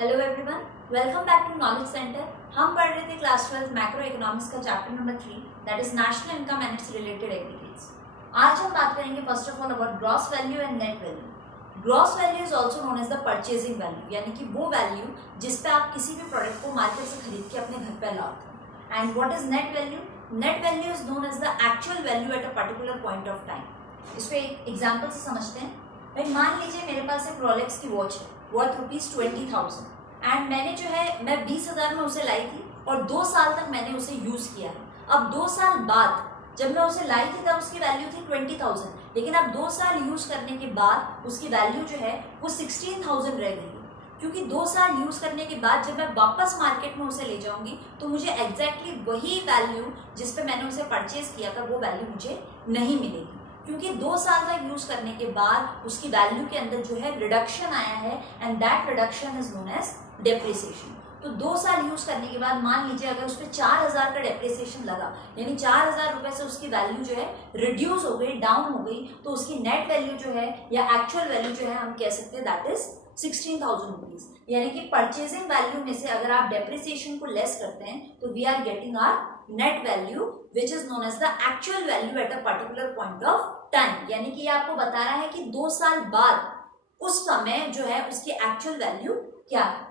Hello everyone, welcome back to knowledge center. हम पढ़ रहे थे क्लास 12 मैक्रो इकोनॉमिक्स का chapter number 3 that is national income and its related aggregates. आज हम बात करेंगे first of all about gross value and net value. Gross value is also known as the purchasing value, यानी कि वो value जिस पे आप किसी भी प्रोडक्ट को मार्केट से खरीद के अपने घर पे लाते हो। And what is net value? Net value is known as the actual value at a particular point of time. इस पे एक एग्जाम्पल से समझते हैं। भाई मान लीजिए मेरे पास एक रोलेक्स की वॉच है वर्थ ₹20,000 एंड मैंने जो है मैं 20,000 में उसे लाई थी और 2 साल तक मैंने उसे यूज़ किया है। अब 2 साल बाद जब मैं उसे लाई थी तब उसकी वैल्यू थी 20,000, लेकिन अब 2 साल यूज़ करने के बाद उसकी वैल्यू जो है वो 16,000 रह गई है। क्योंकि 2 साल यूज़ करने के बाद जब मैं वापस मार्केट में उसे ले जाऊंगी तो मुझे एग्जैक्टली वही वैल्यू जिस पे मैंने उसे परचेज किया था वो वैल्यू मुझे नहीं मिलेगी, क्योंकि 2 साल तक यूज करने के बाद उसकी वैल्यू के अंदर जो है रिडक्शन आया है and that reduction is known as depreciation. तो 2 साल यूज करने के बाद मान लीजिए अगर उस पर 4,000 का डेप्रिसिएशन लगा, यानी 4,000 रुपए से उसकी वैल्यू जो है रिड्यूस हो गई, डाउन हो गई, तो उसकी नेट वैल्यू जो है या एक्चुअल वैल्यू जो है हम कह सकते हैं दैट इज 16,000 रुपीज। यानी कि परचेजिंग वैल्यू में से अगर आप डेप्रिसिएशन को लेस करते हैं तो we are getting our net value which is known as the actual value at a particular point of time. यानी कि ये आपको बता रहा है कि 2 साल बाद उस समय जो है उसकी एक्चुअल वैल्यू क्या है।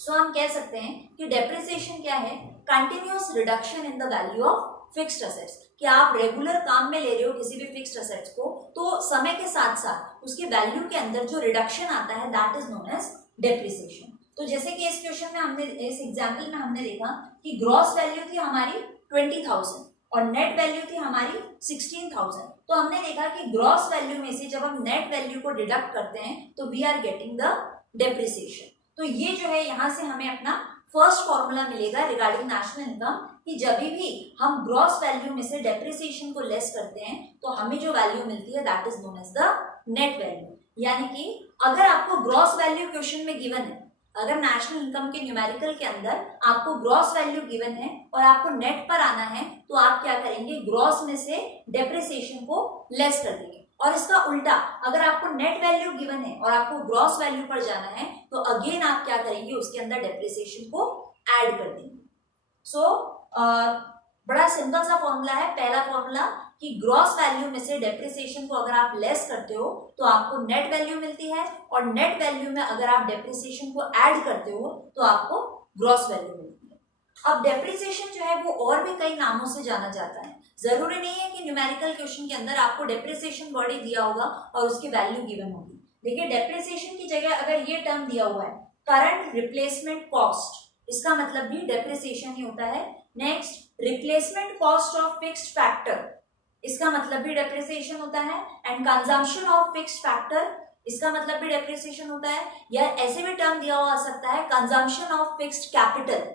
सो हम कह सकते हैं कि डेप्रिसिएशन क्या है? Continuous reduction in the value of fixed assets. कि आप रेगुलर काम में ले रहे हो किसी भी फिक्स्ड असेट्स को, तो समय के साथ साथ उसकी वैल्यू के अंदर जो रिडक्शन आता है that is known as depreciation. तो जैसे कि इस क्वेश्चन में हमने इस एग्जाम्पल में हमने देखा कि ग्रॉस वैल्यू थी हमारी 20,000 और नेट वैल्यू थी हमारी 16,000। तो हमने देखा कि ग्रॉस वैल्यू में से जब हम नेट वैल्यू को डिडक्ट करते हैं तो we are getting the depreciation. तो ये जो है यहाँ से हमें अपना फर्स्ट फॉर्मूला मिलेगा रिगार्डिंग नेशनल इनकम कि जब भी हम ग्रॉस वैल्यू में से डेप्रिसिएशन को लेस करते हैं तो हमें जो वैल्यू मिलती है that is known as the net value. यानी कि अगर आपको ग्रॉस वैल्यू क्वेश्चन में गिवन है, अगर नेशनल इनकम के न्यूमेरिकल के अंदर आपको ग्रॉस वैल्यू गिवन है और आपको नेट पर आना है, तो आप क्या करेंगे? ग्रॉस में से डेप्रिसिएशन को लेस कर देंगे। और इसका उल्टा, अगर आपको नेट वैल्यू गिवन है और आपको ग्रॉस वैल्यू पर जाना है तो अगेन आप क्या करेंगे? उसके अंदर डेप्रिसिएशन को ऐड कर देंगे। सो बड़ा सिंपल सा फॉर्मूला है। पहला फॉर्मूला कि ग्रॉस वैल्यू में से डेप्रिसिएशन को अगर आप लेस करते हो तो आपको नेट वैल्यू मिलती है, और नेट वैल्यू में अगर आप डेप्रिसिएशन को ऐड करते हो तो आपको ग्रॉस वैल्यू मिलती है। अब डेप्रिसिएशन जो है वो और भी कई नामों से जाना जाता है। जरूरी नहीं है कि न्यूमेरिकल क्वेश्चन के अंदर आपको डेप्रिसिएशन वर्ड ही दिया होगा और उसकी वैल्यू गिवन होगी। देखिए, डेप्रिसिएशन की जगह अगर ये टर्म दिया हुआ है करंट रिप्लेसमेंट कॉस्ट, इसका मतलब भी डेप्रिसिएशन ही होता है। Next, replacement cost of fixed factor, इसका मतलब भी डेप्रिसिएशन होता है। And consumption of fixed factor, इसका मतलब भी डेप्रिसिएशन होता है। या ऐसे भी टर्म दिया हुआ सकता है कंजम्पशन ऑफ फिक्स्ड कैपिटल,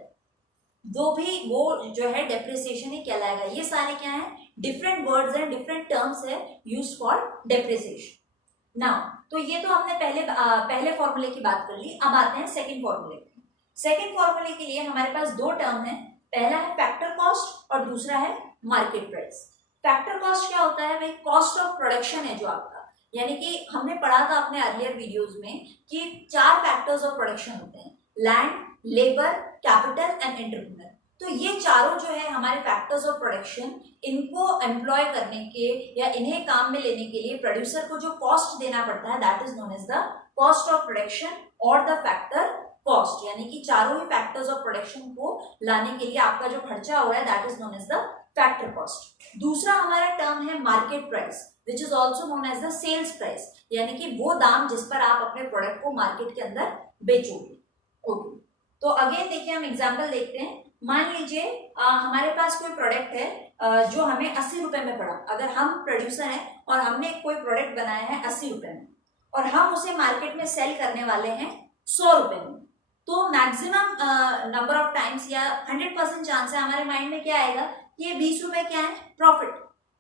वो जो है डेप्रिसिएशन ही कहलाएगा। ये सारे क्या है? Different words and different terms है यूज्ड फॉर डेप्रिसिएशन। नाउ तो ये तो हमने पहले फॉर्मूले की बात कर ली। अब आते हैं सेकंड फॉर्मूले पे। सेकंड फॉर्मूले के लिए हमारे पास 2 टर्म है। पहला है फैक्टर कॉस्ट और दूसरा है मार्केट प्राइस। फैक्टर कॉस्ट क्या होता है? भाई कॉस्ट ऑफ प्रोडक्शन है जो आपका, यानी कि हमने पढ़ा था अपने अर्लियर वीडियोस में कि 4 फैक्टर्स ऑफ प्रोडक्शन होते हैं: land, labour, capital and entrepreneur. तो ये चारों जो है हमारे फैक्टर्स ऑफ प्रोडक्शन, इनको एम्प्लॉय करने के या इन्हें काम में लेने के लिए प्रोड्यूसर को जो कॉस्ट देना पड़ता है that is known as the cost of production और द फैक्टर कॉस्ट। यानी कि चारों ही फैक्टर्स ऑफ प्रोडक्शन को लाने के लिए आपका जो खर्चा हो रहा है that is known as the factor cost. दूसरा हमारा टर्म है market price which is also known as the sales price, यानी कि वो दाम जिस पर आप अपने प्रोडक्ट को मार्केट के अंदर बेचोगे। ओके, तो अगेन देखिए हम एग्जाम्पल देखते हैं। मान लीजिए हमारे पास कोई प्रोडक्ट है जो हमें 80 रुपए में पड़ा। अगर हम प्रोड्यूसर हैं और हमने कोई प्रोडक्ट बनाया है 80 रुपए में और हम उसे मार्केट में सेल करने वाले हैं 100 रुपए में, तो मैक्सिमम नंबर ऑफ टाइम्स या 100% चांस है हमारे माइंड में क्या आएगा? ये 20 रुपए क्या है? प्रॉफिट।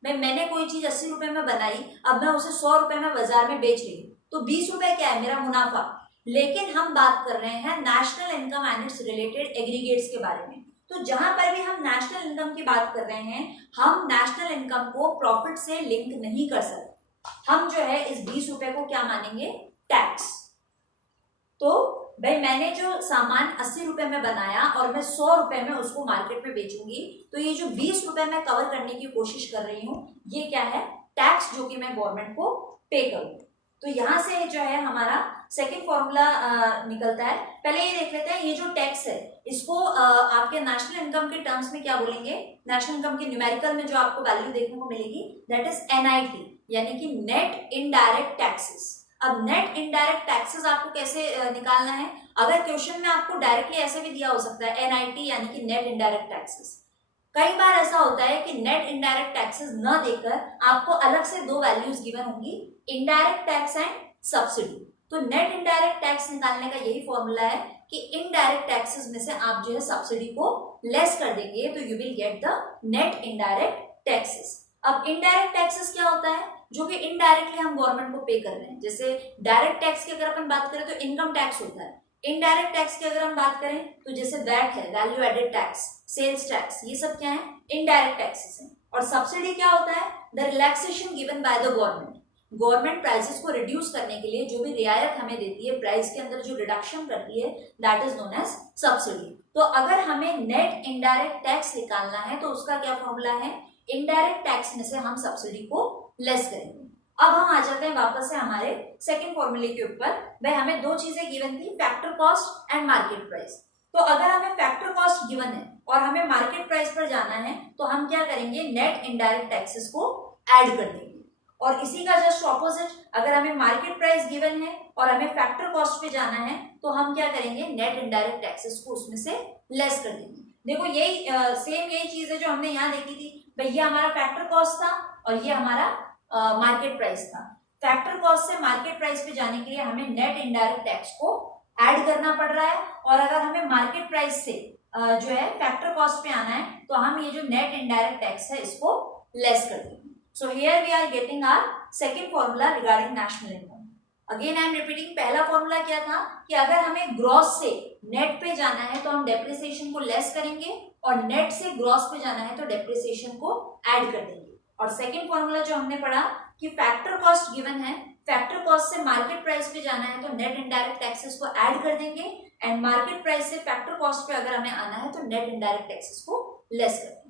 मैंने कोई चीज 80 रुपए में बनाई, अब मैं उसे 100 रुपए में बाजार में बेच रही हूँ, तो 20 रुपए क्या है? मेरा मुनाफा। लेकिन हम बात कर रहे हैं national income and its related aggregates के बारे में। तो जहां पर भी हम नेशनल इनकम की बात कर रहे हैं, हम नेशनल इनकम को प्रॉफिट से लिंक नहीं कर सकते। हम जो है इस 20 रुपए को क्या मानेंगे? टैक्स। तो भाई मैंने जो सामान 80 रुपए में बनाया और मैं 100 रुपए में उसको मार्केट में बेचूंगी, तो ये जो 20 रुपए मैं कवर करने की कोशिश कर रही हूँ, ये क्या है, टैक्स जो कि मैं गवर्नमेंट को पे करूँ। तो यहाँ से जो है हमारा सेकेंड फॉर्मूला निकलता है। पहले ये देख लेते हैं, ये जो टैक्स है इसको आपके नेशनल इनकम के टर्म्स में क्या बोलेंगे, नेशनल इनकम के न्यूमेरिकल में जो आपको वैल्यू देखने को मिलेगी दैट इज NIT, यानी कि नेट इनडायरेक्ट टैक्सेस। अब नेट इनडायरेक्ट टैक्सेस आपको कैसे निकालना है, अगर क्वेश्चन में आपको डायरेक्टली ऐसे भी दिया हो सकता है NIT यानी कि नेट इनडायरेक्ट टैक्सेस। कई बार ऐसा होता है कि नेट इनडायरेक्ट टैक्सेस न देकर आपको अलग से दो वैल्यूज गिवन होंगी, इनडायरेक्ट टैक्स एंड सब्सिडी। तो नेट इनडायरेक्ट टैक्स निकालने का यही फॉर्मूला है कि इनडायरेक्ट टैक्सेस में से आप जो है सब्सिडी को लेस कर देंगे तो you will get the net indirect taxes. अब इनडायरेक्ट टैक्सेस क्या होता है, जो कि इनडायरेक्टली हम गवर्नमेंट को पे कर रहे हैं। जैसे डायरेक्ट टैक्स की अगर अपन बात करें तो इनकम टैक्स होता है, इनडायरेक्ट टैक्स की अगर हम बात करें तो जैसे वैट है, value added tax, sales tax, ये सब क्या है, इनडायरेक्ट टैक्सेस हैं। और सब्सिडी क्या होता है, the relaxation given by the government. Government prices को रिड्यूस करने के लिए जो भी रियायत हमें देती है, प्राइस के अंदर जो रिडक्शन करती है, that is known as subsidy. तो अगर हमें नेट इनडायरेक्ट टैक्स निकालना है तो उसका क्या फॉर्मूला है, इनडायरेक्ट टैक्स में से हम सब्सिडी को लेस करेंगे। अब हम आ जाते हैं वापस से हमारे सेकंड फॉर्मूले के ऊपर। भाई हमें दो चीजें गिवन थी, factor cost and market price. तो अगर हमें फैक्टर कॉस्ट गिवन है और हमें मार्केट प्राइस पर जाना है तो हम क्या करेंगे, नेट इनडायरेक्ट टैक्सेस को ऐड कर देंगे। और इसी का जस्ट ऑपोजिट, अगर हमें मार्केट प्राइस गिवन है और हमें फैक्टर कॉस्ट पे जाना है तो हम क्या करेंगे, नेट इनडायरेक्ट टैक्सेस को उसमें से लेस कर देंगे। देखो यही सेम यही चीज है जो हमने यहाँ देखी थी। भाई ये हमारा फैक्टर कॉस्ट था और ये हमारा मार्केट प्राइस था। फैक्टर कॉस्ट से मार्केट प्राइस पे जाने के लिए हमें नेट इनडायरेक्ट टैक्स को ऐड करना पड़ रहा है, और अगर हमें मार्केट प्राइस से जो है फैक्टर कॉस्ट पे आना है तो हम ये जो नेट इनडायरेक्ट टैक्स है इसको लेस कर देंगे। So here we are getting our second formula regarding national income. Again I am repeating, पहला फॉर्मूला क्या था कि अगर हमें ग्रॉस से नेट पे जाना है तो हम डेप्रिसिएशन को लेस करेंगे, और नेट से ग्रॉस पे जाना है तो डेप्रिसिएशन को ऐड कर देंगे। और सेकंड फॉर्मूला जो हमने पढ़ा कि फैक्टर कॉस्ट गिवन है, फैक्टर कॉस्ट से मार्केट प्राइस पे जाना है तो नेट इनडायरेक्ट टैक्सेस को ऐड कर देंगे, एंड मार्केट प्राइस से फैक्टर कॉस्ट पे अगर हमें आना है तो नेट इनडायरेक्ट टैक्सेस को लेस कर देंगे।